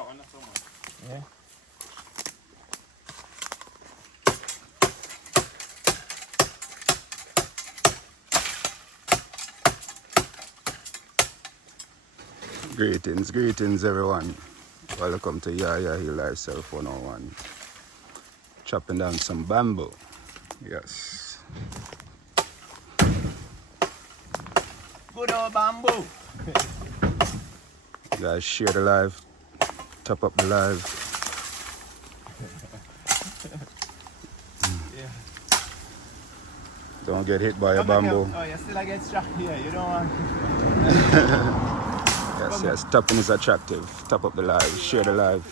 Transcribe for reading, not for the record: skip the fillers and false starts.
that one, not so much. Yeah. Greetings everyone. Welcome to YahYa Lifestyle 101. Chopping down some bamboo. Yes. Good old bamboo. Guys, share the live. Top up the live. Yeah. Don't get hit by a bamboo. Oh, you still get struck here. You don't want. Yes, tapping is attractive. Top up the live. Share the live.